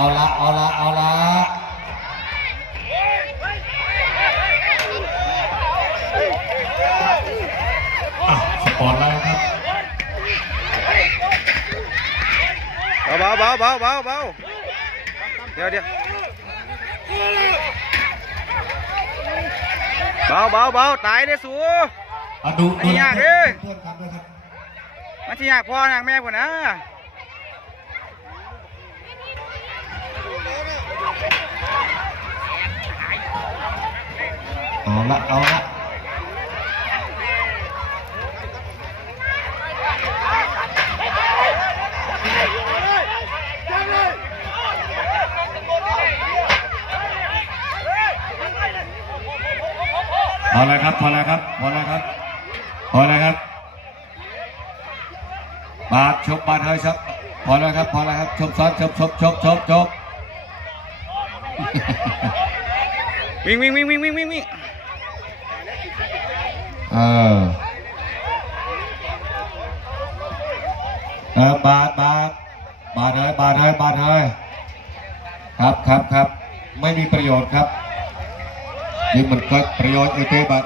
เอาละเอาละเอาละอะสปอร์ตไลท์ครับเบาเบาเบาเบาเบาเดี๋ยวเดี๋ยวเบาเบาเบาตายเด้อสูอะดูอันนี้ยากเด้อเพื่อนกันด้วยครับมันที่อยากพ่ออยากแม่กว่านะ เอาละเอาละพอแล้วครับพอแล้วครับพอแล้วครับพอแล้วครับบาดชกบาดเฮ้ยครับพอแล้วครับพอแล้วครับชกซ้อนชกชกชกชกชกวิ่งวิ่งวิ่งวิ่งวิ่งวิ่งวิ่ง เออเออบาดบาดบาดเลยบาดเลยบาดเลยครับครับครับไม่มีประโยชน์ครับนี่มันเกิดประโยชน์อยู่ที่บัด